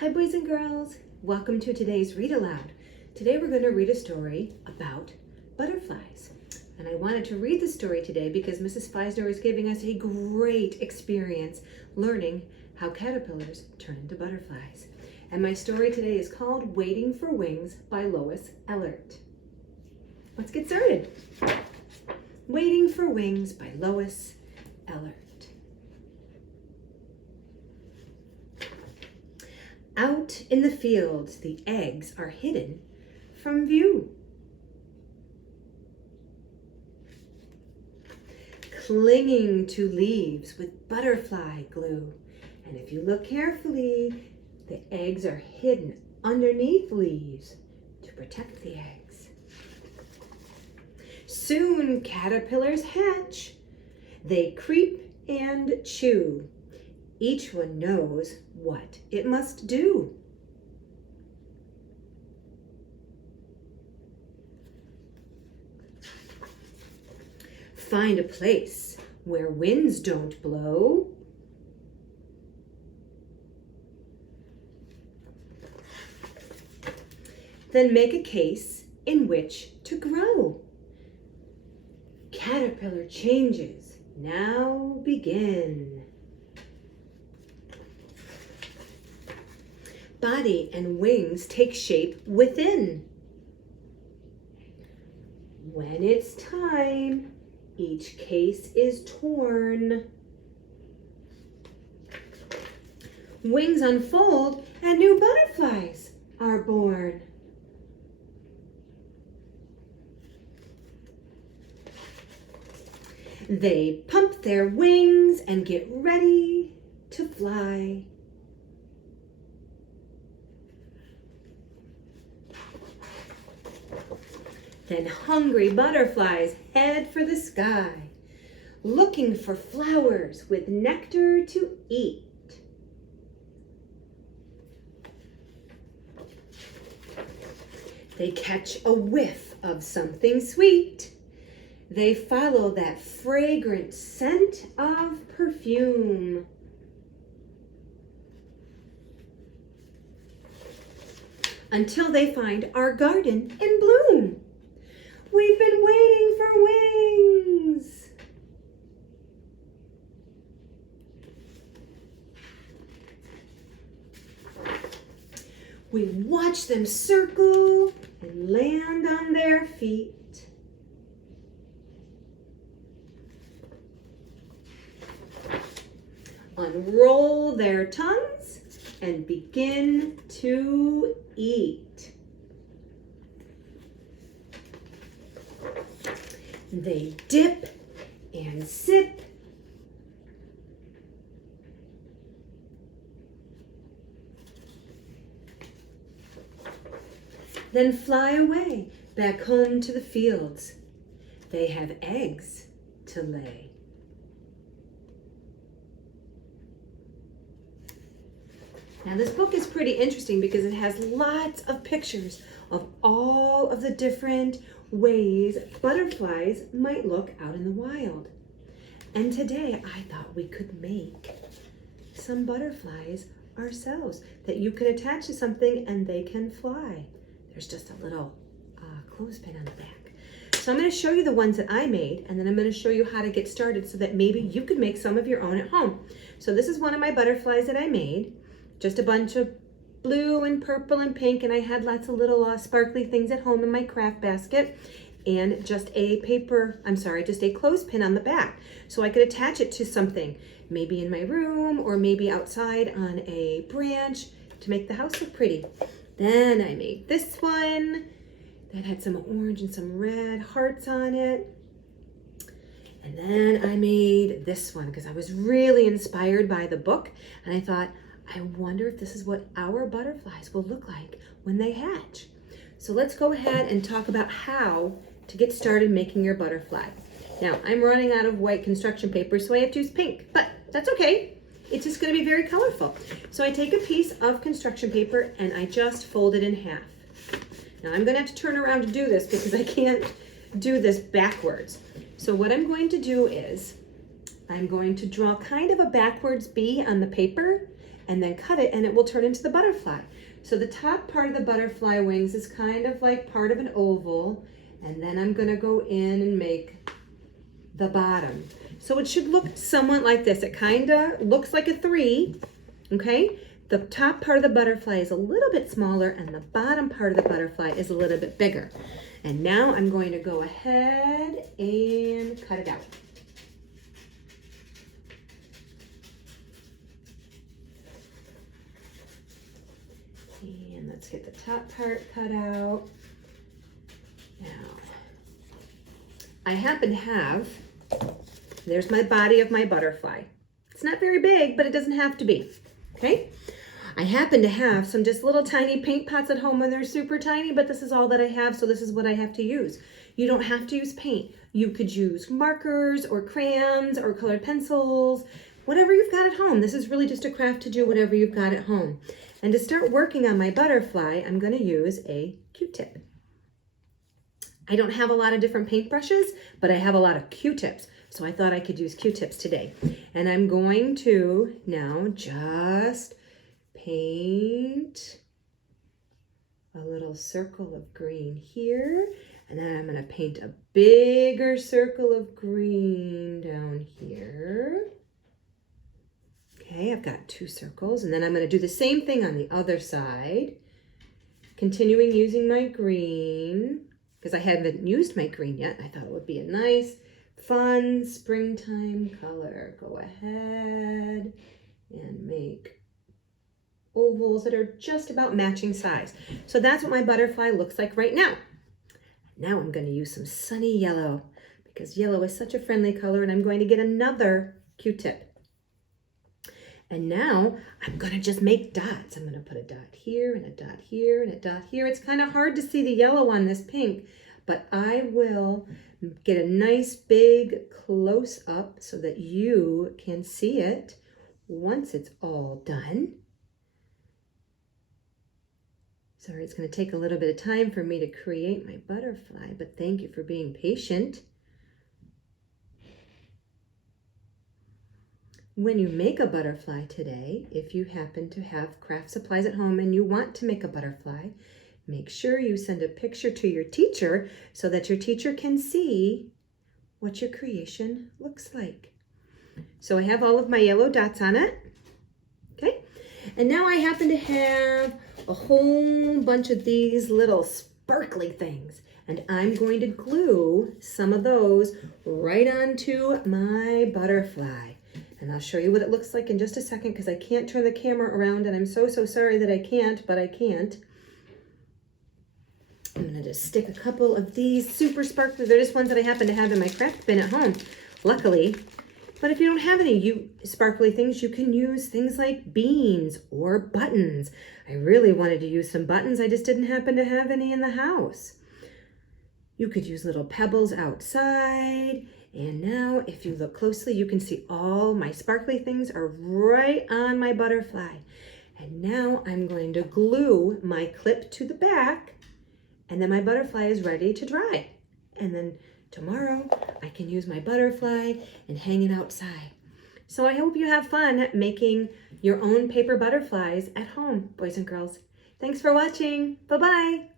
Hi boys and girls, welcome to today's Read Aloud. Today we're going to read a story about butterflies. And I wanted to read the story today because Mrs. Feisner is giving us a great experience learning how caterpillars turn into butterflies. And my story today is called Waiting for Wings by Lois Ehlert. Let's get started. Waiting for Wings by Lois Ehlert. Out in the fields, the eggs are hidden from view. Clinging to leaves with butterfly glue. And if you look carefully, the eggs are hidden underneath leaves to protect the eggs. Soon caterpillars hatch. They creep and chew. Each one knows what it must do. Find a place where winds don't blow. Then make a case in which to grow. Caterpillar changes now begin. Body and wings take shape within. When it's time, each case is torn. Wings unfold and new butterflies are born. They pump their wings and get ready to fly. Then hungry butterflies head for the sky, looking for flowers with nectar to eat. They catch a whiff of something sweet. They follow that fragrant scent of perfume. Until they find our garden in bloom. We've been waiting for wings. We watch them circle and land on their feet. Unroll their tongues and begin to eat. They dip and sip. Then fly away back home to the fields. They have eggs to lay. Now this book is pretty interesting because it has lots of pictures of all of the different ways butterflies might look out in the wild. And today I thought we could make some butterflies ourselves that you can attach to something and they can fly. There's just a little clothespin on the back. So I'm going to show you the ones that I made, and then I'm going to show you how to get started so that maybe you could make some of your own at home. So this is one of my butterflies that I made. Just a bunch of blue and purple and pink, and I had lots of little sparkly things at home in my craft basket, and just a clothespin on the back. So I could attach it to something, maybe in my room or maybe outside on a branch to make the house look pretty. Then I made this one that had some orange and some red hearts on it. And then I made this one because I was really inspired by the book, and I thought, I wonder if this is what our butterflies will look like when they hatch. So let's go ahead and talk about how to get started making your butterfly. Now, I'm running out of white construction paper, so I have to use pink, but that's okay. It's just going to be very colorful. So I take a piece of construction paper and I just fold it in half. Now I'm going to have to turn around to do this because I can't do this backwards. So what I'm going to do is I'm going to draw kind of a backwards B on the paper and then cut it and it will turn into the butterfly. So the top part of the butterfly wings is kind of like part of an oval, and then I'm gonna go in and make the bottom. So it should look somewhat like this. It kind of looks like a 3, okay? The top part of the butterfly is a little bit smaller and the bottom part of the butterfly is a little bit bigger. And now I'm going to go ahead and cut it out. And let's get the top part cut out. Now, I happen to have, there's my body of my butterfly. It's not very big, but it doesn't have to be, okay? I happen to have some just little tiny paint pots at home, and they're super tiny, but this is all that I have, so this is what I have to use. You don't have to use paint. You could use markers or crayons or colored pencils, whatever you've got at home. This is really just a craft to do whatever you've got at home. And to start working on my butterfly, I'm going to use a Q-tip. I don't have a lot of different paintbrushes, but I have a lot of Q-tips. So I thought I could use Q-tips today. And I'm going to now just paint a little circle of green here. And then I'm going to paint a bigger circle of green down here. Okay, I've got 2 circles. And then I'm going to do the same thing on the other side. Continuing using my green, because I haven't used my green yet. I thought it would be a nice, fun springtime color. Go ahead and make ovals that are just about matching size. So that's what my butterfly looks like right now. Now I'm going to use some sunny yellow, because yellow is such a friendly color, and I'm going to get another Q-tip. And now I'm going to just make dots. I'm going to put a dot here and a dot here and a dot here. It's kind of hard to see the yellow on this pink, but I will get a nice big close up so that you can see it once it's all done. Sorry, it's going to take a little bit of time for me to create my butterfly, but thank you for being patient. When you make a butterfly today, if you happen to have craft supplies at home and you want to make a butterfly, make sure you send a picture to your teacher so that your teacher can see what your creation looks like. So I have all of my yellow dots on it, okay? And now I happen to have a whole bunch of these little sparkly things, and I'm going to glue some of those right onto my butterfly. And I'll show you what it looks like in just a second, because I can't turn the camera around, and I'm so sorry that I can't, but I can't. I'm going to just stick a couple of these super sparkly. They're just ones that I happen to have in my craft bin at home, luckily. But if you don't have any sparkly things, you can use things like beans or buttons. I really wanted to use some buttons. I just didn't happen to have any in the house. You could use little pebbles outside. And now, if you look closely, you can see all my sparkly things are right on my butterfly. And now I'm going to glue my clip to the back, and then my butterfly is ready to dry. And then tomorrow, I can use my butterfly and hang it outside. So I hope you have fun making your own paper butterflies at home, boys and girls. Thanks for watching. Bye-bye.